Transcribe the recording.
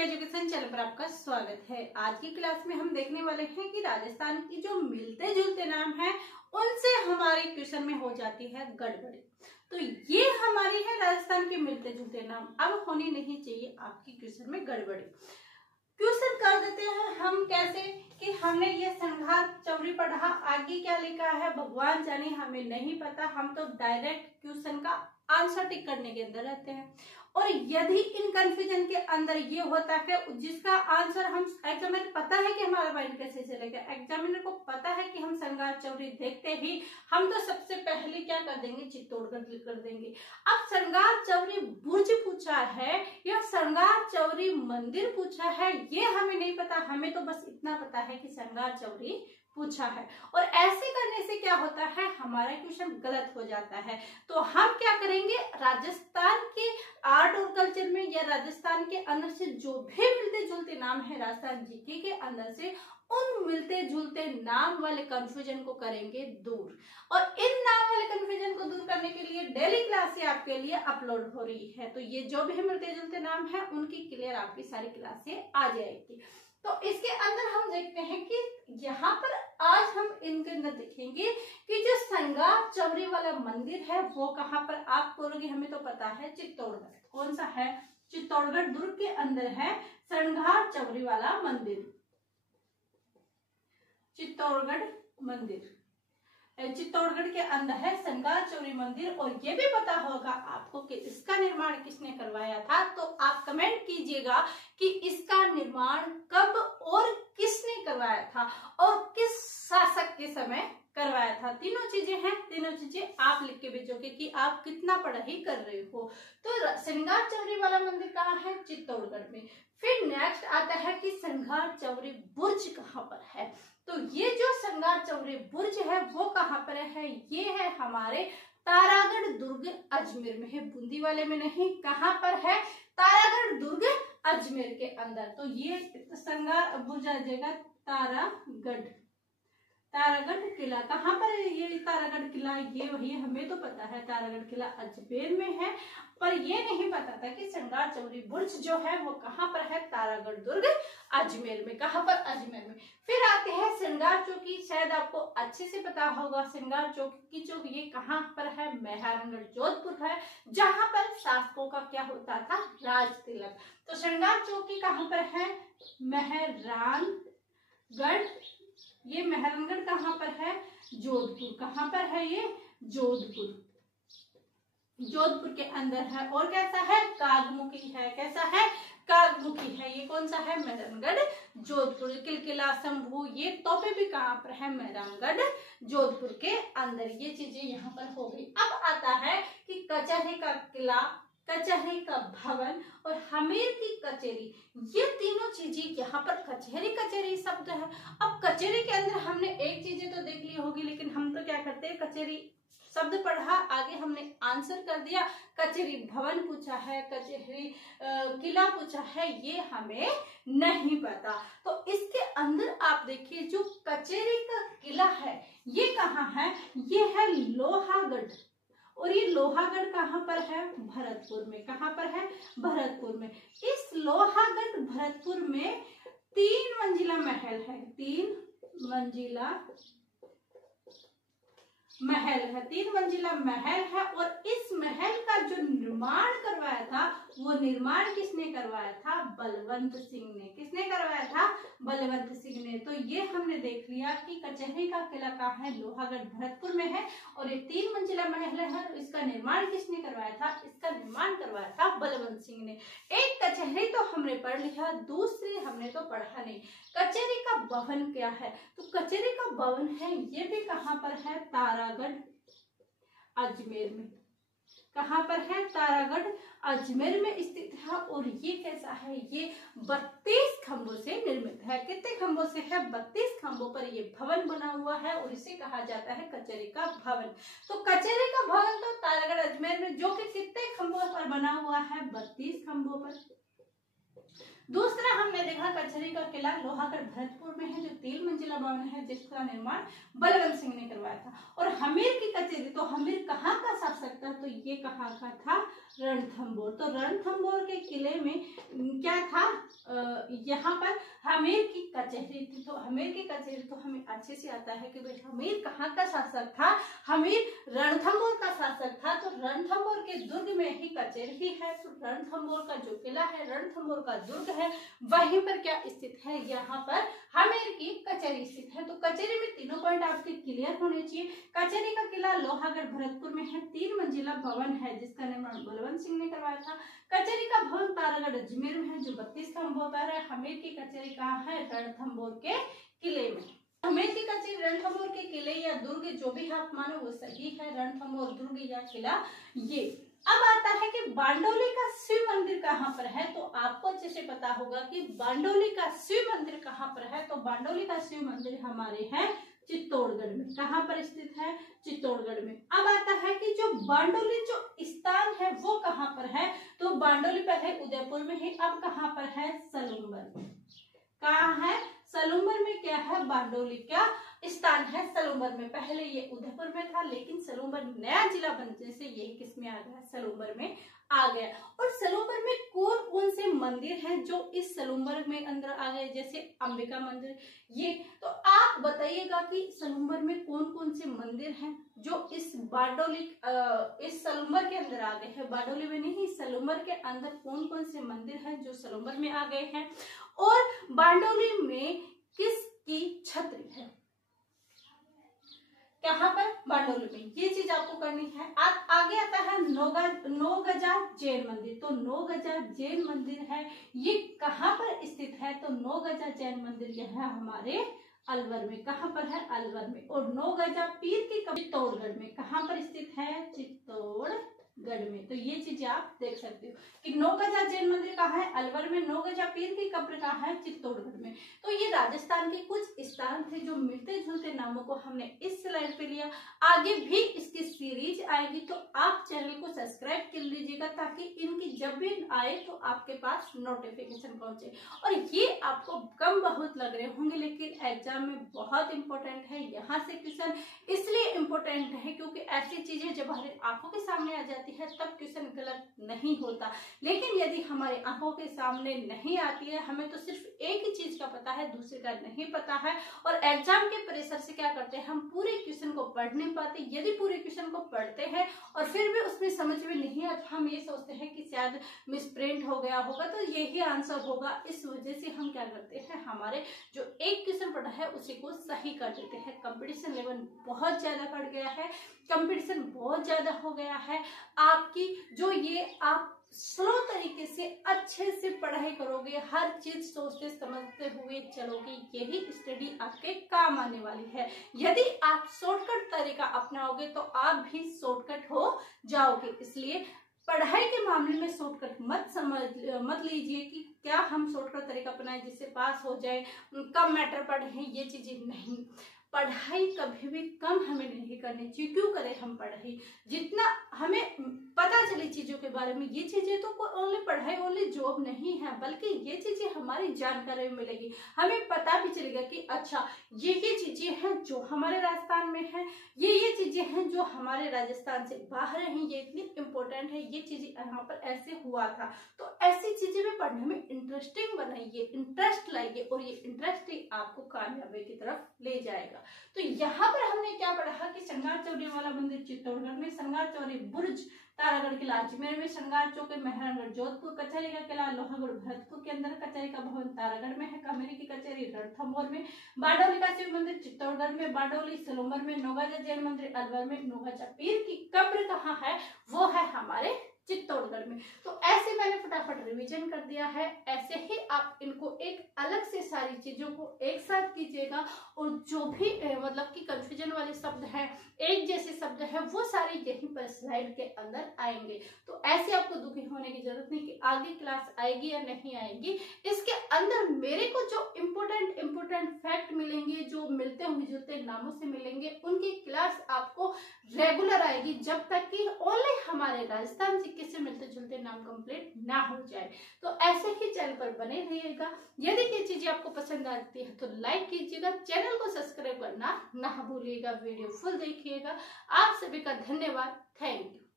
Education channel पर आपका स्वागत है। आज की क्लास में हम देखने वाले हैं कि राजस्थान की जो मिलते जुलते नाम हैं उनसे हमारे क्वेश्चन में हो जाती है गड़बड़ी। तो ये हमारी है राजस्थान के मिलते जुलते नाम, अब होनी नहीं चाहिए आपकी क्वेश्चन में गड़बड़ी। क्वेश्चन कर देते हैं हम कैसे कि हमने ये संघार चौरी पढ़ा, आगे क्या लिखा है भगवान जाने, हमें नहीं पता। हम तो डायरेक्ट क्वेश्चन का आंसर टिक करने के अंदर रहते हैं। और यदि इन कंफ्यूजन के अंदर ये होता है जिसका आंसर हम एग्जामिनर पता है कि हमारा माइंड कैसे चलेगा, एग्जामिनर को पता है कि हम संघार चौरी देखते ही हम तो सबसे पहले क्या कर देंगे, चित्तौड़गढ़ क्लिक कर देंगे। अब संघार चौरी बुर्ज पूछा है या संघार चौरी मंदिर पूछा है ये हमें नहीं पता, हमें तो बस इतना पता है कि संघार चौरी पूछा है। और ऐसे करने से क्या होता है, हमारा क्वेश्चन गलत हो जाता है। तो हम क्या करेंगे, राजस्थान के आर्ट और कल्चर में या राजस्थान के अंदर से जो भी मिलते जुलते नाम है राजस्थान जीके के अंदर से, उन मिलते जुलते नाम वाले कंफ्यूजन को करेंगे दूर। और इन नाम वाले कंफ्यूजन को दूर करने के लिए डेली क्लासें आपके लिए अपलोड हो रही है। तो ये जो भी मिलते जुलते नाम है उनकी क्लियर आपकी सारी क्लासें आ जाएगी। तो इसके अंदर हम देखते हैं कि यहाँ पर आज हम इनके अंदर देखेंगे कि जो संघार चौरी वाला मंदिर है वो कहाँ पर, आप बोलोगे हमें तो पता है चित्तौड़गढ़। कौन सा है, चित्तौड़गढ़ दुर्ग के अंदर है संघार चौरी वाला मंदिर। चित्तौड़गढ़ मंदिर चित्तौड़गढ़ के अंदर है संघार चौरी मंदिर। और ये भी पता होगा आपको कि इसका निर्माण किसने करवाया था। तो आप कमेंट कीजिएगा कि इसका निर्माण कब और किसने करवाया था और किस शासक के समय करवाया था। तीनों चीजें हैं, तीनों चीजें आप लिख के भेजोगे कि आप कितना पढ़ाई कर रहे हो। तो संघार चौरी वाला मंदिर कहाँ है, चित्तौड़गढ़ में। फिर नेक्स्ट आता है कि संघार चौरी बुर्ज कहाँ पर है। तो ये जो संघार चौरी बुर्ज है वो कहाँ पर है, ये है हमारे तारागढ़ दुर्ग अजमेर में है, बूंदी वाले में नहीं। कहाँ पर है, तारागढ़ दुर्ग अजमेर के अंदर। तो ये संघार बुर्ज आ जाएगा तारागढ़। तारागढ़ किला कहाँ पर है, ये तारागढ़ किला, ये वही हमें तो पता है तारागढ़ किला अजमेर में है, पर ये नहीं पता था कि संघार चौरी बुर्ज जो है वो कहाँ पर है, तारागढ़ दुर्ग अजमेर में। कहाँ पर, अजमेर में। फिर आते हैं श्रृंगार चौकी, शायद आपको अच्छे से पता होगा श्रृंगार चौकी चौक ये कहाँ पर है, मेहरानगढ़ जोधपुर है, जहाँ पर शासकों का क्या होता था, राज तिलक। तो श्रृंगार चौकी कहाँ पर है, मेहरानगढ़। ये मेहरानगढ़ कहाँ पर है, जोधपुर। कहाँ पर है ये, जोधपुर, जोधपुर के अंदर है। और कैसा है, कागमुखी है। कैसा है, कागमुखी है। ये कौन सा है, मेहरानगढ़ जोधपुर। किलकिला शंभू ये तोपे भी कहाँ पर है, मेहरानगढ़ जोधपुर के अंदर। ये चीजें यहाँ पर हो गई। अब आता है कि कचहरी का किला, कचहरी का भवन और हमीर की कचहरी, ये तीनों चीजें यहाँ पर कचहरी शब्द है। अब कचहरी के अंदर हमने एक चीजें तो देख ली होगी, लेकिन हम तो क्या करते हैं, कचहरी शब्द पढ़ा, आगे हमने आंसर कर दिया। कचहरी भवन पूछा है, कचहरी किला पूछा है, ये हमें नहीं पता। तो इसके अंदर आप देखिए जो कचहरी का किला है ये कहाँ है, ये है लोहागढ़। और ये लोहागढ़ कहाँ पर है, भरतपुर में। कहाँ पर है, भरतपुर में। इस लोहागढ़ भरतपुर में 3 मंजिला महल है, 3 मंजिला महल है, 3 मंजिला महल है। और इस महल का जो निर्माण करवाया था वो निर्माण किसने करवाया था, बलवंत सिंह ने। किसने करवाया था, बलवंत सिंह ने। तो ये हमने देख लिया कि कचहरी का किला कहाँ है, लोहागढ़ भरतपुर में है। और ये 3 मंजिला महल है, इसका निर्माण किसने करवाया था, इसका निर्माण करवाया था बलवंत सिंह ने। एक कचहरी तो हमने पढ़ लिया, दूसरी हमने तो पढ़ा नहीं। कचहरी का भवन क्या है, तो कचहरी का भवन है ये भी कहाँ पर है, तारागढ़ अजमेर में। कहाँ पर है, तारागढ़ अजमेर में स्थित है। और ये कैसा है, ये 32 खंभों से निर्मित है। कितने खंभों से है, 32 खंभों पर ये भवन बना हुआ है और इसे कहा जाता है कचहरी का भवन। तो कचहरी का भवन तो तारागढ़ अजमेर में, जो कि कितने खंभों पर बना हुआ है, 32 खंभों पर। दूसरा हमने देखा कचहरी का किला लोहागढ़ भरतपुर में है, जो 3 मंजिला भवन है जिसका निर्माण बलवंत सिंह ने करवाया था। और हमीर की कचहरी, तो हमीर कहाँ का शासक था, तो ये कहाँ का था, रणथंभौर। तो रणथंभौर के किले में क्या था, यहाँ पर हमीर की कचहरी थी। तो हमीर की कचहरी तो हमें अच्छे से आता है कि भाई हमीर कहाँ का शासक था, हमीर रणथंभौर का शासक था। तो रणथंभौर के दुर्ग में ही कचहरी है। तो रणथंभौर का जो किला है, रणथंभौर का दुर्ग है, वहीं पर क्या स्थित है, यहाँ पर हमीर की कचहरी स्थित है। तो कचहरी में तीनों पॉइंट आपके क्लियर होने चाहिए। कचहरी का किला लोहागढ़ भरतपुर में है, 3 मंजिला भवन है जिसका निर्माण बलवंत सिंह ने करवाया था। कचहरी का भवन तारागढ़ अजमेर में है जो 32 स्तंभों पर है। हमीर की कचहरी कहाँ है, रणथंभौर के किले में। हमीर की कचहरी रणथंभौर के किले या दुर्ग, जो भी आप मानो वो सही है, रणथंभौर दुर्ग या किला। ये अब आता है कि बांडोली का शिव मंदिर कहाँ पर है। तो आपको अच्छे से पता होगा कि बांडोली का शिव मंदिर कहाँ पर है। तो बांडोली का शिव मंदिर हमारे है चित्तौड़गढ़ में। कहाँ पर स्थित है, चित्तौड़गढ़ में। अब आता है कि जो बांडोली जो स्थान है वो कहाँ पर है। तो बांडोली पहले उदयपुर में है, अब कहाँ पर है, सलूम्बर में। कहाँ है, सलूम्बर में क्या है, बांडोली का स्थान है सलूम्बर में। पहले ये उदयपुर में था, लेकिन सलूम्बर नया जिला बनने से यही किस में आ गया, सलूम्बर में आ गया। और सलूम्बर में कौन कौन से मंदिर हैं जो इस सलूम्बर में अंदर आ गए, जैसे अंबिका मंदिर। ये तो आप बताइएगा कि सलूम्बर में कौन कौन से मंदिर हैं जो इस बारडोली इस सलूम्बर के अंदर आ गए हैं। बारडोली में नहीं, सलूम्बर के अंदर कौन कौन से मंदिर हैं जो सलूम्बर में आ गए हैं। और बारडोली में किसकी छतरी है, कहाँ पर, बारडोली में। ये चीज आपको करनी है। आगे आता है नौगजा जैन मंदिर। तो नौगजा जैन मंदिर है, ये कहाँ पर स्थित है। तो नौगजा जैन मंदिर यह है हमारे अलवर में। कहाँ पर है, अलवर में। और नौगजा पीर की चित्तौड़गढ़ में। कहाँ पर स्थित है, चित्तौड़गढ़ में। तो ये चीजें आप देख सकते हो कि नौगजा जैन मंदिर कहाँ है, अलवर में। नौगजा पीर की कब्र कहाँ है, चित्तौड़गढ़ में। तो ये राजस्थान के कुछ स्थान थे जो मिलते जुलते नामों को हमने इस स्लाइड पे लिया। आगे भी इसकी सीरीज आएगी, तो आप चैनल को सब्सक्राइब कर लीजिएगा ताकि इनकी जब भी आए तो आपके पास नोटिफिकेशन पहुंचे। और ये आपको कम बहुत लग रहे होंगे, लेकिन एग्जाम में बहुत इंपॉर्टेंट है। यहाँ से क्वेश्चन इसलिए इम्पोर्टेंट है क्योंकि ऐसी चीजें जब हमारे आंखों के सामने आ जाती है तब क्वेश्चन गलत नहीं होता। लेकिन यदि हमारे आंखों के सामने नहीं आती है, हमें तो सिर्फ एक ही चीज का पता है, दूसरे का नहीं पता है, और एग्जाम के प्रेशर से क्या करते हैं, हम पूरे क्वेश्चन को पढ़ नहीं पाते। यदि पूरे क्वेश्चन को पढ़ते हैं और फिर भी उसमें समझ में नहीं आता, हम ये सोचते हैं कि शायद मिसप्रिंट हो गया होगा, तो यही आंसर होगा। इस वजह से हम क्या करते हैं, हमारे जो एक क्वेश्चन पढ़ा है उसी को सही कर देते हैं। कंपटीशन लेवल बहुत ज्यादा बढ़ गया है, कंपटीशन बहुत ज्यादा हो गया है। आपकी जो ये आप स्लो तरीके से अच्छे से पढ़ाई करोगे, हर चीज सोचते समझते हुए चलोगे, यही स्टडी आपके काम आने वाली है। यदि आप शॉर्टकट तरीका अपनाओगे तो आप भी शॉर्टकट हो जाओगे। इसलिए पढ़ाई के मामले में शॉर्टकट मत लीजिए कि क्या हम शॉर्टकट तरीका अपनाएं जिससे पास हो जाए, कम मैटर पढ़ें, ये चीजें नहीं। पढ़ाई कभी भी कम हमें नहीं करनी चाहिए। क्यों करें हम पढ़ाई, जितना हमें पता चली चीजों के बारे में। ये चीजें तो ओनली पढ़ाई ओनली जॉब नहीं है, बल्कि ये चीजें हमारी जानकारी में मिलेगी। हमें पता भी चलेगा कि अच्छा ये चीजें हैं जो हमारे राजस्थान में है, ये चीजें हैं जो हमारे राजस्थान से बाहर हैं, ये इतनी इम्पोर्टेंट है, ये चीजें यहाँ पर ऐसे हुआ था। तो ऐसी चीजें में पढ़ने में इंटरेस्टिंग बनाइए, इंटरेस्ट लाइए, और ये इंटरेस्ट ही आपको कामयाबी की तरफ ले जाएगा। तो यहाँ पर हमने क्या पढ़ा कि श्रृंगार चौरी वाला मंदिर चित्तौड़गढ़ में, श्रृंगार चौरी बुर्ज तारागढ़ किला अजमेर में, श्रृंगार चौक मेहरानगढ़ जोधपुर, कचहरी का किला लोहागढ़ भरतपुर के अंदर, कचहरी का भवन तारागढ़ में है, कमेरी की कचहरी रणथंभौर में, बारडोली का शिव मंदिर चित्तौड़गढ़ में, बारडोली सलूम्बर में, नौगजा जैन मंदिर अलवर में, नौगजा पीर की कब्र कहाँ है, वो है हमारे चित्तौड़गढ़ में। तो ऐसे मैंने फटाफट रिवीजन कर दिया है। ऐसे ही आप इनको एक अलग से सारी चीजों को एक साथ कीजिएगा, और जो भी मतलब कि कंफ्यूजन वाले शब्द हैं, एक जैसे शब्द है, वो सारे यहीं पर स्लाइड के अंदर आएंगे। तो ऐसे आपको दुखी होने की जरूरत नहीं कि आगे क्लास आएगी या नहीं आएगी। इसके अंदर मेरे को जो इम्पोर्टेंट फैक्ट मिलेंगे, जो मिलते हुए जुलते नामों से मिलेंगे, उनकी क्लास आपको रेगुलर आएगी जब तक कि ओनली हमारे राजस्थान सिक्के से मिलते जुलते नाम कंप्लीट ना हो जाए। तो ऐसे ही चैनल पर बने रहिएगा। यदि ये चीजें आपको पसंद आती है तो लाइक कीजिएगा, चैनल को सब्सक्राइब करना ना भूलिएगा, वीडियो फुल देखिएगा। आप सभी का धन्यवाद, थैंक यू।